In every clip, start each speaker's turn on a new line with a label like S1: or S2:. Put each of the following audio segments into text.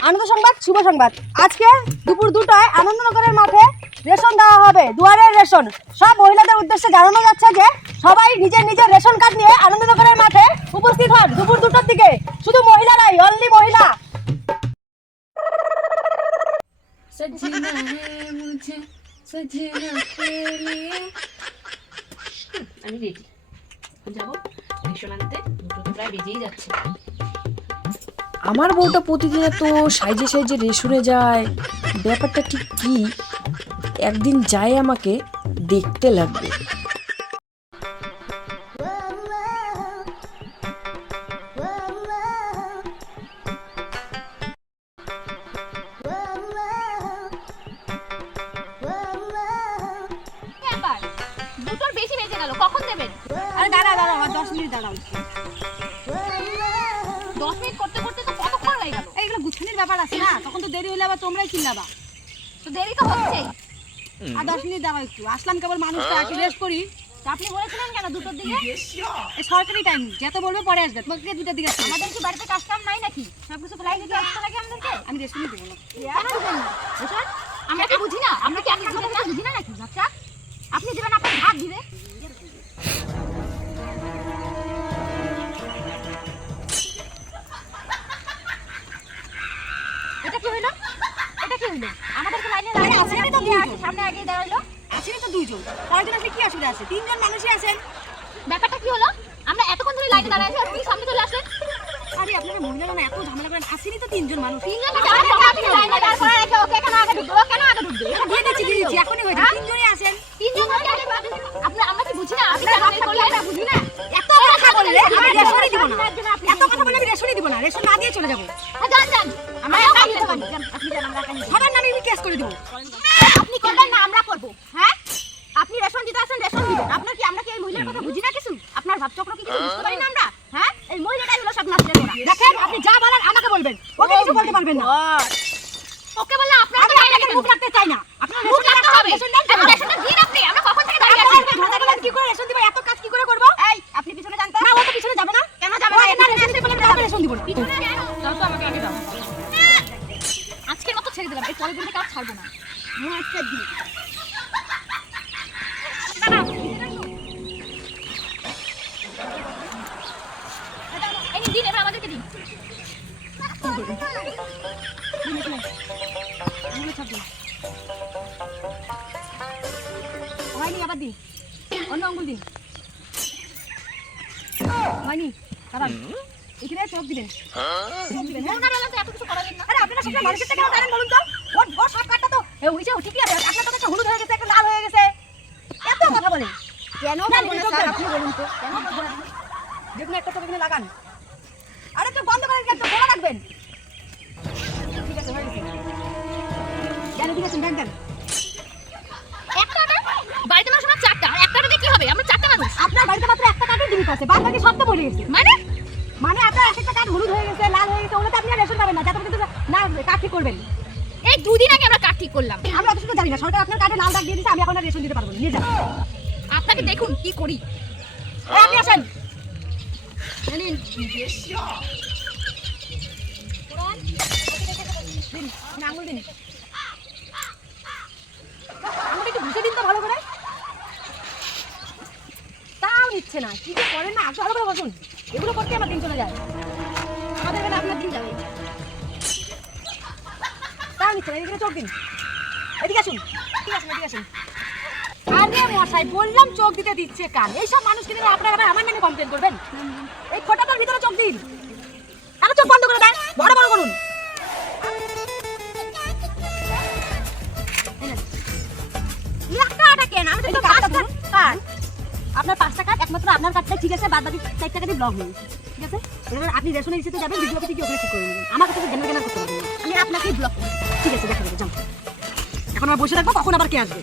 S1: আনন্দ সংবাদ, শুভ সংবাদ। আজকে দুপুর দুটায় আনন্দনগরের মাঠে রেশন দেওয়া হবে দুয়ারের রেশন। সব মহিলাদের উদ্দেশ্যে জানানো যাচ্ছে যে, সবাই নিজের নিজের রেশন কার্ড নিয়ে আনন্দনগরের মাঠে উপস্থিত হন দুপুর দুটোর দিকে। শুধু মহিলারাই অনলি মহিলা।
S2: আমি রেডি যাব। রেশন আনতে। দুটো প্রায় বেজেই যাচ্ছে।
S3: আমার বউটা প্রতিদিন তো সাইজে সাইজে রেশনে যায়। ব্যাপারটা ঠিক কি? একদিন যায় আমাকে দেখতে লাগবে।
S4: কখন দেবেন?
S1: আরে দশ মিনিট দাঁড়াও। গুছানির ব্যাপার আছে না তখন তো দেরি হলে আবার তোমরাই চিল্লাবা।
S4: তো দেরি তো হচ্ছেই।
S1: আর দশ মিনিট দাঁড়াও একটু। আসলাম কেবল মানুষটা আগে রেস্ট করি।
S4: তো আপনি বলেছিলেন কেন দুটোর দিকে?
S1: এই সরকারি টাইম যেতে বলবে পরে আসবে। তোমাকে দুটার দিকে আসতে হবে।
S4: আমাদের কি বাড়িতে কাজ কাম নাই নাকি? সব কিছু ফেলাই দিতে আসতে লাগে আমাদেরকে?
S1: আমি রেশনই দেবো না।
S4: দেবেন আমরা কি বুঝি না? আমরা কি আপনার কথা কিছু বুঝি না নাকি বাচ্চা? আপনি দেবেন আপনার ভাত দিবে। সামনে আগে দাঁড়াল।
S1: আছেনই তো দুইজন। কয়জন আসলে কি অসুবিধা আছে? তিনজন মানুষই আছেন।
S4: ব্যাপারটা কি হলো? আমরা এতক্ষণ ধরে লাইনে দাঁড়ায় আছি আপনি সামনে চলে আসলেন।
S1: আরে আপনারা মহিলারা না এত ঝামেলা করেন। আসেনি তো তিনজন মানুষ।
S4: তিনজন দাঁড়ায় আছে, আপনি লাইনে দাঁড় করায় রেখে ওকে কেন আগে ঢুকবে কেন আগে ঢুকবে। এটা
S1: দিয়ে দিচ্ছি দিয়ে দিচ্ছি। এখনই হয়ে তিনজনই আসেন
S4: তিনজন ধরে আপনি আমরা কি বুঝি না? আপনি আমাদের করলে আমরা বুঝি না?
S1: এত কথা বললে আমি রেশনই দিব না। এত কথা বললে আমি রেশনই দিব না। রেশন না দিয়ে চলে যাব।
S4: হ্যাঁ, যান আমরা আপনি।
S1: সবার নামে আমি কেস করে দিব
S4: আপনি করবেন না আমরা করব হ্যাঁ আপনি রেশন দিতে আসেন রেশন দিবেন আপনার কি আমরা কি এই মহিলার কথা বুঝি না কিছু? আপনার ভাবচক্র কি কিছু বুঝতে পারি না আমরা? হ্যাঁ? এই মহিলাটাই হলো সব নাচতে
S1: দেখেন আপনি যা বলার আমাকে বলবেন। ওকে কিছু বলতে পারবেন না।
S4: ওকে বললে আপনার
S1: আমি আপনাকে মুখ রাখতে চাই না। আপনার
S4: মুখ রাখতে হবে।
S1: রেশন
S4: রেশনটা দিন আপনি। আমরা কখন থেকে দাঁড়িয়ে আছি?
S1: কি করে রেশন দিব? এত কাজ কি করে করব?
S4: এই আপনি পিছনে জানতো
S1: না ও তো পিছনে যাবে না।
S4: কেন যাবে না?
S1: না রেশন দিব না রেশন দিব না।
S4: পিছনে কেন
S1: দাও তো আমাকে আগে দাও।
S4: আজকের মতো ছেড়ে দিলাম। এই পরের দিন থেকে আর ছাড়বো না। আজকে দিন এই নিন, দিন এবার আমাদেরকে দিন
S1: আঙুলে ছাপ দিন হয়নি হ্যাঁ?
S4: মন তো
S1: তো তো আছে আপনার তো হলুদ হয়ে গেছে লাল হয়ে গেছে এত
S4: কেন?
S1: দেন, আপনি বলুন তো কেন? দেখুন একটা এখানে লাগান আরে তো বন্ধ করেন একটু খোলা রাখবেন ঠিক আছে হয়ে গেছে দেন ঠিক আছে ব্যাগ দেন
S4: একটা না বাড়িতে মানুষ আমার চারটা আর একটা দিয়ে কি হবে? আমরা চারটা মানুষ।
S1: আপনার বাড়িতে মাত্র একটা কার্ডই দিবি আছে। বাদ বাকি সব তো পড়ে গেছে।
S4: মানে?
S1: মানে আপনার একটা কার্ড হলুদ হয়ে গেছে লাল হয়ে গেছে ওগুলোতে আপনি আর রেশন পাবেন না। যাতে কিন্তু না কার্ড ঠিক করবেন।
S4: এই দুদিন আগে আমরা কাজ ঠিক করলাম।
S1: আমি অত শুধু জানি না। সরকার আপনার কার্ডে লাল দাগ দিয়ে দিয়েছে আমি এখন আর রেশন দিতে পারব না। নিয়ে যান।
S4: আপনাকে দেখুন কি করি।
S1: আপনি আসেন। দিন, আঙুল দিন। একটু ঘুষে দিন তো ভালো করে। তাও নিচ্ছে না, কি যে করেন না, ভালো করে বসুন। এগুলো করতে আমার দিন চলে যায়। আমাদের এখানে আপনার দিন যাবে। তাও নিচ্ছে না, এদিকে চোখ দিন। এদিকে আসুন ঠিক আছে এদিকে আসুন। আরে মশাই, বললাম চোখ দিতে দিচ্ছে কান এইসব মানুষকে নিয়ে আপনারা আমার নামে কমপ্লেন করবেন? এই খোটাটার ঠিক আছে, বাদ বাকি চার টাকাতে ব্লক হয়ে গেছে ঠিক আছে? এবার আপনি রেশনের ইস্যুতে যাবেন ভিডিও গিয়ে ওখানে ঠিক করে নেবেন? আমার কাছে গেনা গেনা করতে হবে।
S4: আমি আপনাকেই ব্লক করি
S1: ঠিক আছে, দেখা যাবে যান এখন আর বসে থাকব, কখন আবার কে আসবে?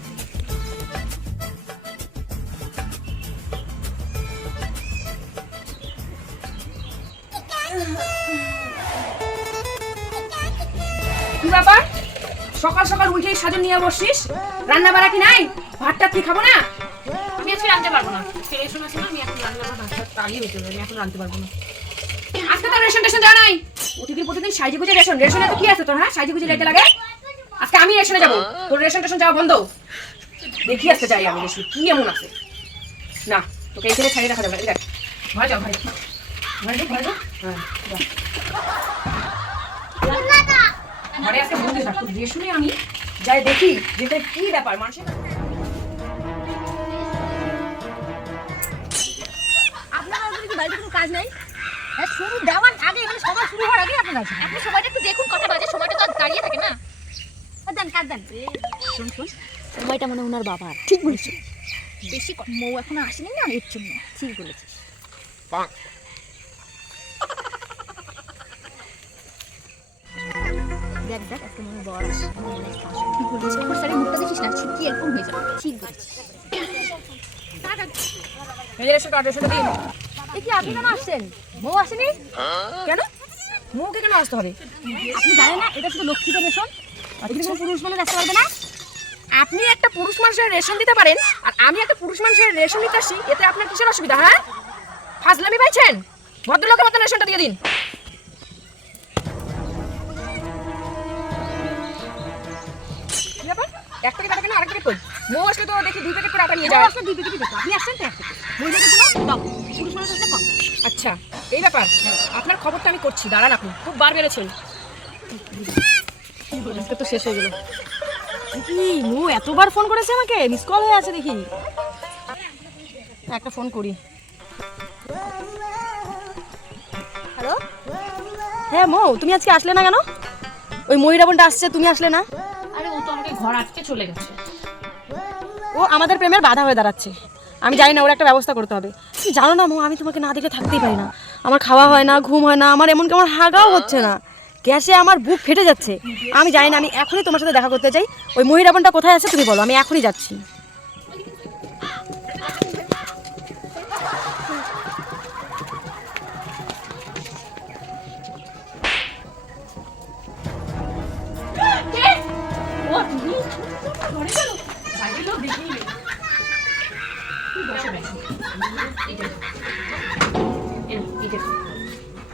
S5: কি সকাল সকাল উঠেই সাজন নিয়ে বসিস রান্না বাড়া কি নাই? ভাতটা তুই খাব না?
S2: রাঁধতে পারব না। ছেলে শোনা ছিল, আমি এখন রান্না বান্না তাড়িয়ে হতে হবে, আমি এখন রাঁধতে পারব না।
S5: আজকে তো রেশন টেশন দেওয়া নাই। প্রতিদিন প্রতিদিন সাইজে গুজে রেশন। রেশনে তো কি আছে তোর হ্যাঁ? সাইজে গুজে লেতে লাগে? আজকে আমি রেশনে যাব। তোর রেশন টেশন যাওয়া বন্ধ। দেখি আজকে যাই আমি রেশন। কি এমন আছে? না, তোকে এখানে ছাড়িয়ে রাখা যাবে দেখ। ঘরে যাও, ঘরে। ঘরে যাও ঘরে যাও। হ্যাঁ ঘরে আজকে বন্দি থাক। তোর রেশনে আমি যাই দেখি যেটা কি ব্যাপার? মানুষের
S4: কাজ নাই। হ্যাঁ শুরু দেওয়ার আগে মানে সবার শুরু হওয়ার আগে আপনার আছে। আপনি সময়টা একটু দেখুন কটা বাজে সময়টা তো আর দাঁড়িয়ে থাকে না। দেন কাট দেন। শুন শুন সময়টা মানে ওনার বাবার। ঠিক বলেছ বেশি মৌ এখনও আসেনি না এর জন্য? ঠিক বলেছিস। দেখ দেখ আজকে মনে বড় শাড়ির মুখটা দেখিস না? ঠিক এরকম হয়ে যাবে। ঠিক বলেছিস।
S5: রেশন কার্ড দিন।
S4: কি, আপনি কেন আসছেন? মৌ আসেনি?
S5: কেন? মুখে কেন আসতে হবে?
S4: আপনি জানেন না, এটা শুধু লক্ষ্মীত রেশন। এখানে কোনো পুরুষ মানুষ আসতে পারবে না।
S5: আপনি একটা পুরুষ মানুষের রেশন দিতে পারেন, আর আমি একটা পুরুষ মানুষের রেশন নিতে আসি এতে আপনার কিসের অসুবিধা হ্যাঁ? ফাজলামি পাইছেন? ভদ্রলোকের মতন রেশনটা দিয়ে দিন। কি ব্যাপার? এক প্যাকেট কেন, আরেক প্যাকেট কই? মৌ আসলে তো দেখি দুই প্যাকেট করে আটা নিয়ে যায়
S4: আসলে দুই প্যাকেটই দেখো। আপনি আসছেন তো এক প্যাকেট মহিলাদের জন্য কম পুরুষ মানুষ আসলে কম।
S5: আচ্ছা এই ব্যাপার। আপনার খবরটা আমি করছি দাঁড়ান আপনি। খুব বার বেড়েছেন
S1: আজকে তো শেষ হয়ে গেল। কি মু এতবার ফোন করেছে আমাকে। মিস কল হয়ে আছে দেখি। একটা ফোন করি।
S4: হ্যালো
S1: হ্যাঁ মৌ তুমি আজকে আসলে না কেন? ওই ময়ূরা বোনটা আসছে তুমি আসলে না?
S2: আরে ও তো আমাকে ঘর আটকে চলে গেছে।
S1: ও আমাদের প্রেমের বাধা হয়ে দাঁড়াচ্ছে। আমি জানি না, ওর একটা ব্যবস্থা করতে হবে। তুমি জানো না মো, আমি তোমাকে না দেখে থাকতেই পারি না। আমার খাওয়া হয় না, ঘুম হয় না, আমার এমনকি আমার হাগাও হচ্ছে না। গ্যাসে আমার বুক ফেটে যাচ্ছে। আমি জানি না, আমি এখনই তোমার সাথে দেখা করতে চাই ওই মহিরাবনটা কোথায় আছে তুমি বলো, আমি এখনই যাচ্ছি।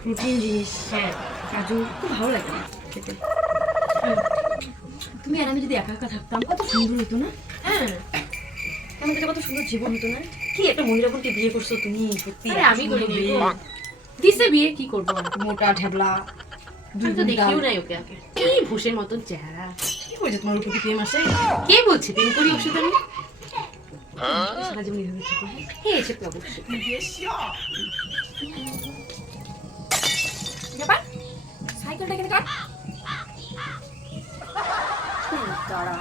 S1: প্রোটিন জিনিস
S2: হ্যাঁ
S1: কাজু খুব ভালো লাগে খেতে। তুমি আর আমি যদি একা একা থাকতাম কত সুন্দর হতো না?
S2: হ্যাঁ
S1: একটা কত সুন্দর জীবন হতো না? কি একটা মহিলা বোনকে বিয়ে করছ তুমি সত্যি
S2: আমি
S1: বিয়ে।
S2: দিছে বিয়ে কি করব?
S1: মোটা ঢেবলা
S2: আমি তো দেখিও নাই ওকে আগে। কি ভুষের মতন চেহারা।
S1: কি করেছে তোমার প্রতি প্রেম আসে?
S2: কে বলছে প্রেম করি ওষুধ আমি?
S1: সারা জীবন এভাবে থাকো।
S2: কে এসে অবশ্যই
S5: ব্যাপার? সাইকেলটা এখানে কাট।
S1: দাঁড়া।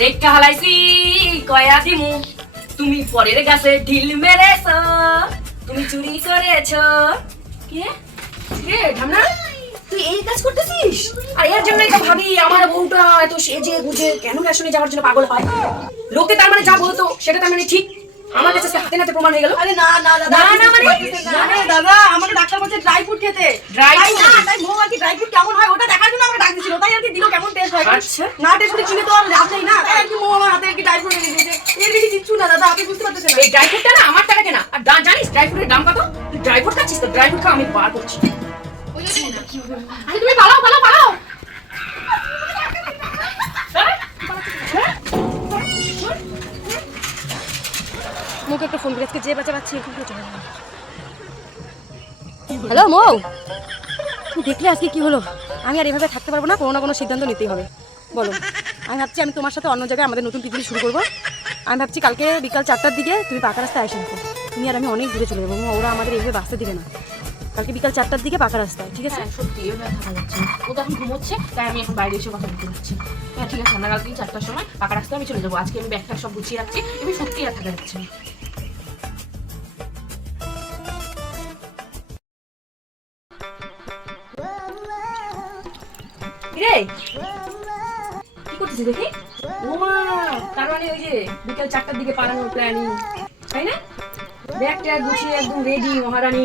S3: দেখা হালাইছি কয়া দিমু তুমি পরের গাছে ঢিল মেরেছ তুমি চুরি করেছ।
S5: কে? কে? ঢামনা? তুই এই কাজ করতেছিস? আর এর জন্যই তো ভাবি আমার বউটা এত সেজে গুজে কেন রেশনে যাওয়ার জন্য পাগল হয়? লোকে তার মানে যা বলতো সেটা তার মানে ঠিক। আমার কাছে হাতে নাতে প্রমাণ হয়ে গেল।
S1: আরে না না দাদা
S5: না, না, মানে?
S1: না না, দাদা আমাকে ডাক্তার বলছে ড্রাই ফ্রুট খেতে। তাই না তাই মৌ আর কি ড্রাই ফ্রুট কেমন হয় ওটা দেখার জন্য আমাকে ডাক দিছিল তাই আর কি দিল কেমন টেস্ট হয়?
S5: আচ্ছা।
S1: না টেস্ট করে চিনে তো আর লাভ নেই না। তাই আর কি মৌ আমার হাতে কি ড্রাই ফ্রুট এনে দিয়েছে। এর বেশি কিচ্ছু না দাদা আপনি বুঝতে পারতেছেন
S5: এই ড্রাই ফ্রুটটা না আমার টাকা কেনা। আর জানিস ড্রাই ফ্রুটের দাম কত? ড্রাই ফ্রুট খাচ্ছিস তো ড্রাই ফ্রুট খা আমি বার করছি।
S2: আরে তুমি
S1: মুখে একটা ফোন করে যে বাচ্চা পাচ্ছি এরকম হ্যালো, মৌ। তুমি দেখলে আজকে কি হলো? আমি আর এভাবে থাকতে পারব না, কোনো না কোনো সিদ্ধান্ত নিতেই হবে। বলো। আমি ভাবছি আমি তোমার সাথে অন্য জায়গায় আমাদের নতুন পৃথিবী শুরু করব। আমি ভাবছি কালকে বিকাল চারটার দিকে তুমি পাকা রাস্তায় আসেন তুমি আর আমি অনেক দূরে চলে যাব। ওরা আমাদের এইভাবে বাঁচতে দিবে না। কালকে বিকাল চারটার দিকে পাকা রাস্তায়, ঠিক আছে?
S2: হ্যাঁ সত্যি যাচ্ছে। ও তো এখন ঘুমোচ্ছে, তাই আমি এখন বাইরে এসে কথা বলতে পারছি হ্যাঁ ঠিক আছে, আমরা কালকে চারটার সময় পাকা রাস্তায় আমি চলে যাব। আজকে আমি ব্যাগটা সব গুছিয়ে রাখছি আমি সত্যি আর থাকা যাচ্ছে
S5: রে কি করতেছিস দেখি? তার মানে ওই যে বিকাল চারটার দিকে পালানোর প্ল্যানিং তাই না? ব্যাগ ট্যাগ গুছিয়ে একদম রেডি মহারানী।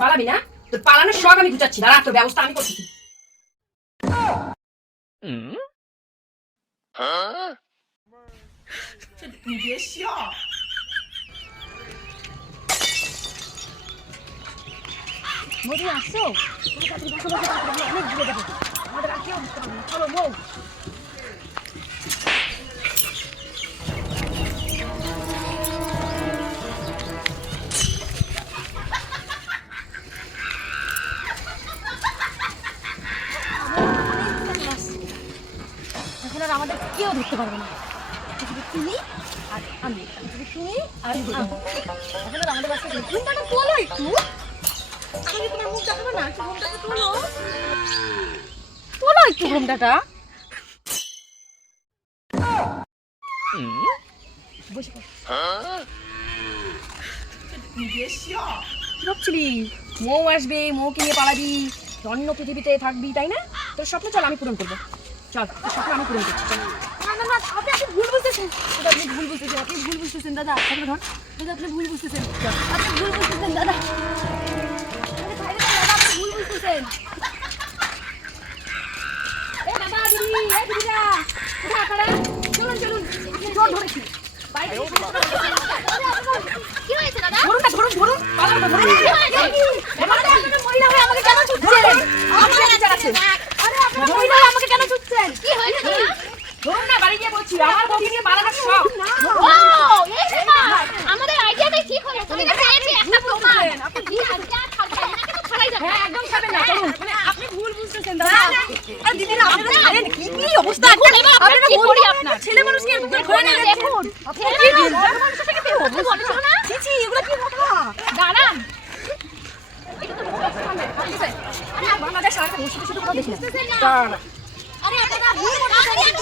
S5: পালাবি না? তোর পালানোর শখ আমি গুছাচ্ছি দাঁড়া তোর ব্যবস্থা আমি করতেছি
S1: মোদি আসছো তুমি তাড়াতাড়ি বসো, বসো, অনেক দূরে যাব। আমাদের আর কেউ না। চলো বউ। কেউ ধরতে পারবে না। তুমি আর আমি তুমি আর আমাদের ঘুমটাটা তোলো একটু। মৌ আসবে নিয়ে পালাবি। অন্য পৃথিবীতে থাকবি, তাই না? তোর স্বপ্ন চল, আমি পূরণ করব। চল স্বপ্ন আমি পূরণ করছি, চল। না আপনি আপনি ভুল বুঝতেছেন দাদা আপনি ভুল বুঝতেছেন আপনি ভুল বুঝতেছেন দাদা আপনি ধর দাদা আপনি ভুল বুঝতেছেন আপনি ভুল বুঝতেছেন দাদা আপনি ভুল বুঝতেছেন এ দাদা দিদি এ দিদিরা কোথায় আপনারা চলুন চলুন জোর ধরেছি বাইরে থেকে সমস্যা হচ্ছে।
S4: কি হয়েছে দাদা
S1: ধরুন না ধরুন ধরুন পালানো ধরুন
S4: কি হয়েছে
S1: এবারে আপনারা মহিলা হয়ে আমাকে কেন ছুটছেন হয়ে আমাকে কেন ছুটছেন
S4: কি হয়েছে দাদা
S5: ধরুন না বাড়ি গিয়ে বলছি আমার বউকে নিয়ে পালানোর শখ
S4: আমাদের আইডিয়াটাই ঠিক হলো। তুমি না পেয়েছি একটা প্রমাণ। আপনি আজকে আর খাবেন না কিন্তু ছাড়াই যাবে।
S1: হ্যাঁ একদম খাবেন না চলুন। মানে আপনি ভুল বুঝতেছেন দাদা। আরে দিদিরা আপনারা জানেন কি কি অবস্থা
S4: দেখুন আপনারা কি করি
S1: আপনার। ছেলে মানুষকে এরকম করে ঘরে
S4: দেখুন। ছেলে মানুষ, থেকে বেরো আপনি না
S1: ছি ছি এগুলো কি ঘটনা?
S4: দাঁড়ান।
S1: বাংলাদেশ আর শুধু শুধু কথা দেখি না
S4: দাঁড়ান আরে আপনারা ভুল করতেছেন তাড়াতাড়ি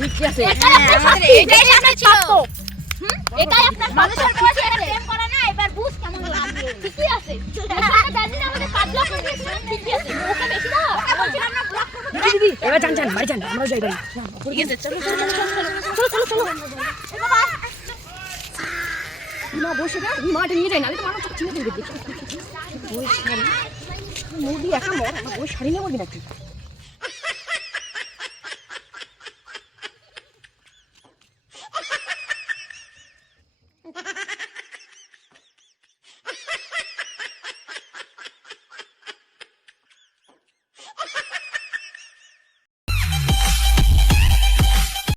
S5: ঠিক আছে
S4: এটাই আপনার হুম? এটাই আপনার মানুষের কাছে প্রেম করা না এবার বুঝ কেমন লাগবে ঠিকই আছে আপনারা জানেন আমাদের কাজ ব্লক করে দিয়েছে ঠিকই আছে ওকে বেশি দাও বলছিলাম না ব্লক করে
S5: দিদি দিদি এবার যান যান বাড়ি যান আমরা যাই বাড়ি
S4: ঠিক আছে চলো চলো চলো চলো চলো চলো বাবা
S5: মা বসে গা এই নিয়ে যাই না তো মানুষ চিনে ফেলবে দেখি শাড়ি মুরগি একা মর আমার ওই শাড়ি নিয়ে মরবি নাকি